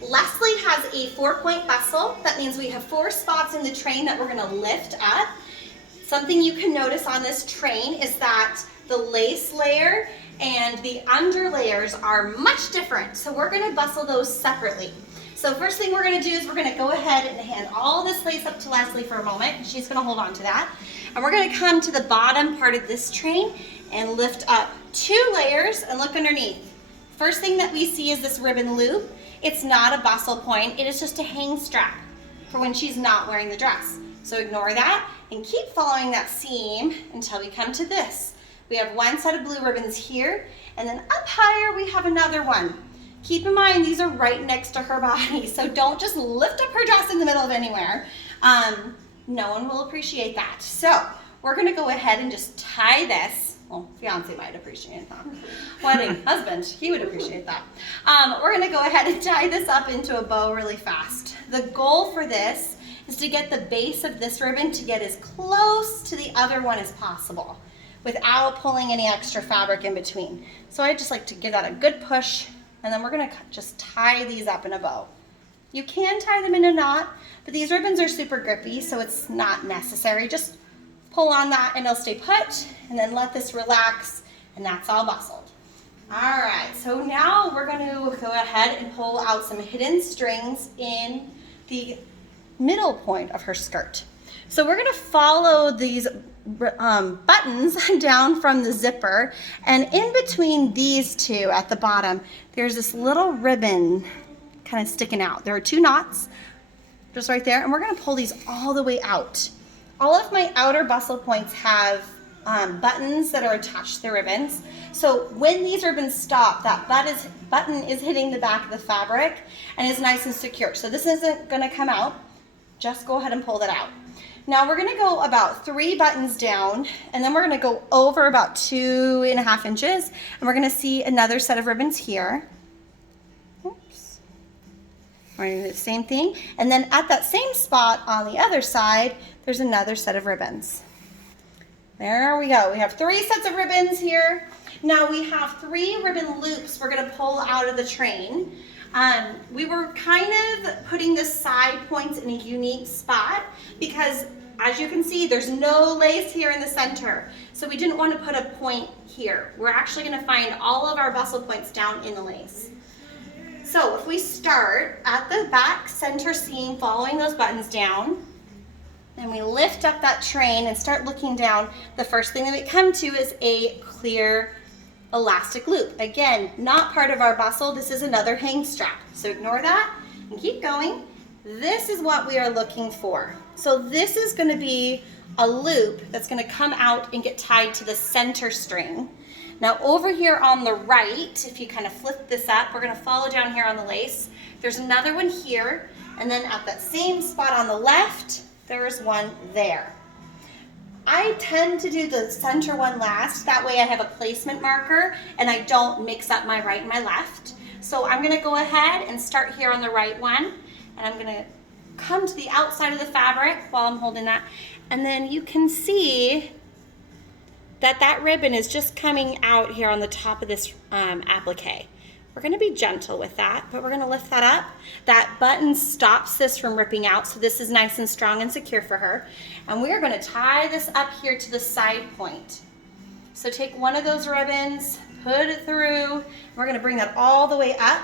Leslie has a 4-point bustle. That means we have 4 spots in the train that we're gonna lift up. Something you can notice on this train is that the lace layer and the under layers are much different. So we're gonna bustle those separately. So first thing we're gonna do is we're gonna go ahead and hand all this lace up to Leslie for a moment. She's gonna hold on to that. And we're gonna come to the bottom part of this train and lift up 2 layers and look underneath. First thing that we see is this ribbon loop. It's not a bustle point, it is just a hang strap for when she's not wearing the dress. So ignore that and keep following that seam until we come to this. We have 1 set of blue ribbons here, and then up higher we have another one. Keep in mind these are right next to her body, so don't just lift up her dress in the middle of anywhere. No one will appreciate that. So we're gonna go ahead and just tie this. Well, fiance might appreciate that. Wedding husband, he would appreciate that. We're gonna go ahead and tie this up into a bow really fast. The goal for this is to get the base of this ribbon to get as close to the other one as possible without pulling any extra fabric in between. So I just like to give that a good push, and then we're gonna just tie these up in a bow. You can tie them in a knot, but these ribbons are super grippy, so it's not necessary. Just pull on that and it'll stay put, and then let this relax, and that's all bustled. All right, so now we're going to go ahead and pull out some hidden strings in the middle point of her skirt. So we're going to follow these buttons down from the zipper, and in between these 2 at the bottom, there's this little ribbon kind of sticking out. There are 2 knots just right there, and we're going to pull these all the way out. All of my outer bustle points have buttons that are attached to the ribbons. So when these ribbons stop, that button is hitting the back of the fabric and is nice and secure. So this isn't gonna come out. Just go ahead and pull that out. Now we're gonna go about 3 buttons down, and then we're gonna go over about 2.5 inches, and we're gonna see another set of ribbons here. Oops. We're gonna do the same thing. And then at that same spot on the other side, there's another set of ribbons. There we go. We have 3 sets of ribbons here. Now we have 3 ribbon loops we're gonna pull out of the train. We were kind of putting the side points in a unique spot because, as you can see, there's no lace here in the center. So we didn't want to put a point here. We're actually gonna find all of our bustle points down in the lace. So if we start at the back center seam, following those buttons down, then we lift up that train and start looking down. The first thing that we come to is a clear elastic loop. Again, not part of our bustle. This is another hang strap. So ignore that and keep going. This is what we are looking for. So this is going to be a loop that's going to come out and get tied to the center string. Now over here on the right, if you kind of flip this up, we're going to follow down here on the lace. There's another one here, and then at that same spot on the left, there's one there. I tend to do the center one last. That way I have a placement marker and I don't mix up my right and my left. So I'm gonna go ahead and start here on the right one, and I'm gonna come to the outside of the fabric while I'm holding that. And then you can see that that ribbon is just coming out here on the top of this applique. We're gonna be gentle with that, but we're gonna lift that up. That button stops this from ripping out, so this is nice and strong and secure for her. And we're gonna tie this up here to the side point. So take one of those ribbons, put it through, we're gonna bring that all the way up.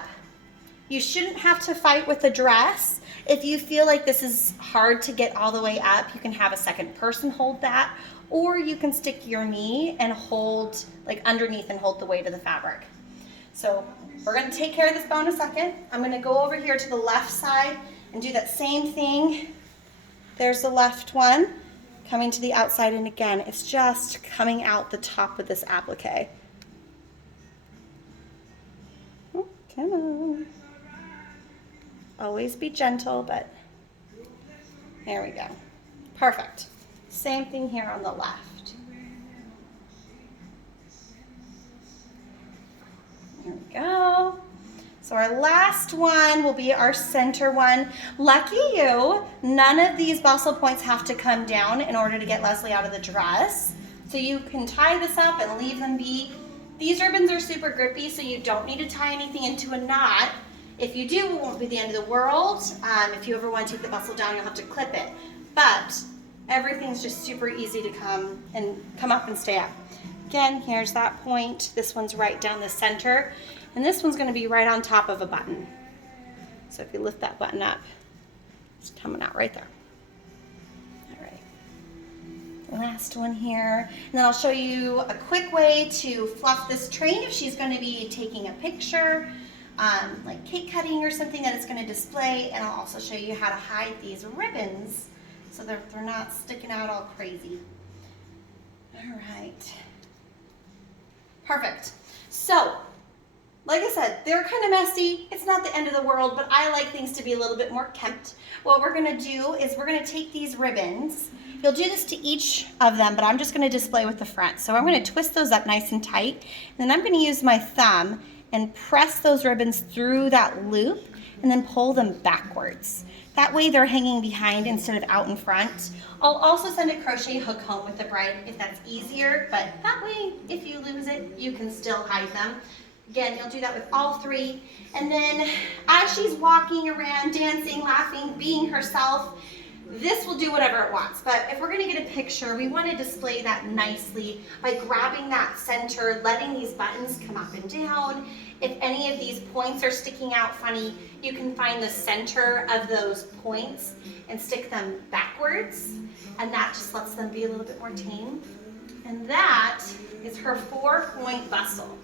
You shouldn't have to fight with the dress. If you feel like this is hard to get all the way up, you can have a second person hold that, or you can stick your knee and hold, like underneath and hold the weight of the fabric. So we're going to take care of this bow in a second. I'm going to go over here to the left side and do that same thing. There's the left one coming to the outside, and again, it's just coming out the top of this applique. Oh, come on. Always be gentle, but there we go. Perfect. Same thing here on the left. There we go. So our last one will be our center one. Lucky you, none of these bustle points have to come down in order to get Leslie out of the dress. So you can tie this up and leave them be. These ribbons are super grippy, so you don't need to tie anything into a knot. If you do, it won't be the end of the world. If you ever want to take the bustle down, you'll have to clip it. But everything's just super easy to come up and stay up. Again, here's that point. This one's right down the center, and this one's gonna be right on top of a button. So if you lift that button up, it's coming out right there. All right, last one here. And then I'll show you a quick way to fluff this train if she's gonna be taking a picture, like cake cutting or something that it's gonna display. And I'll also show you how to hide these ribbons so they're not sticking out all crazy. All right. Perfect. So, like I said, they're kind of messy. It's not the end of the world, but I like things to be a little bit more kempt. What we're gonna do is we're gonna take these ribbons. You'll do this to each of them, but I'm just gonna display with the front. So I'm gonna twist those up nice and tight, and then I'm gonna use my thumb and press those ribbons through that loop and then pull them backwards. That way they're hanging behind instead of out in front. I'll also send a crochet hook home with the bride if that's easier, but that way if you lose it, you can still hide them. Again, you'll do that with all three. And then as she's walking around, dancing, laughing, being herself, this will do whatever it wants. But if we're gonna get a picture, we wanna display that nicely by grabbing that center, letting these buttons come up and down. If any of these points are sticking out funny, you can find the center of those points and stick them backwards. And that just lets them be a little bit more tame. And that is her 4-point bustle.